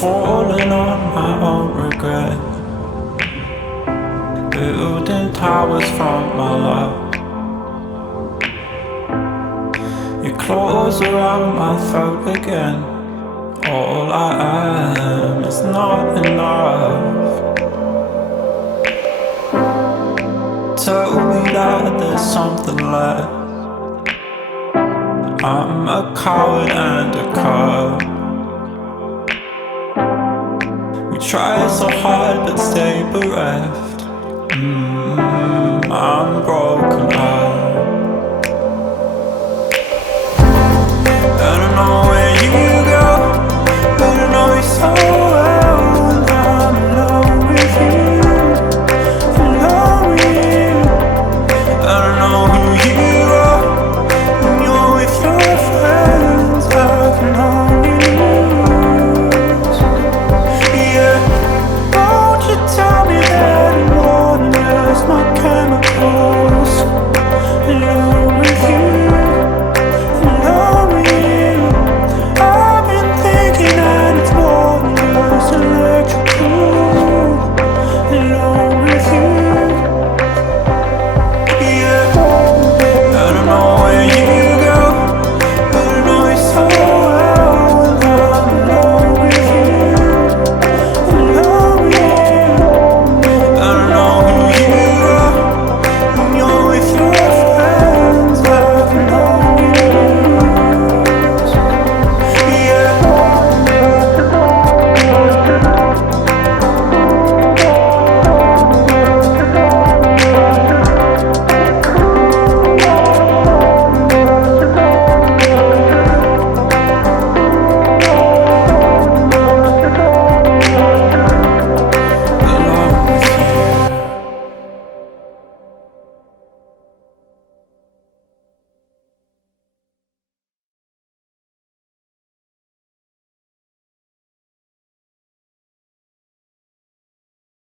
falling on my own regret, building towers from my love. Your claws around my throat again. All I am is not enough. Tell me that there's something left. I'm a coward and a cub. We try so hard but stay bereft. I'm broken up, and I know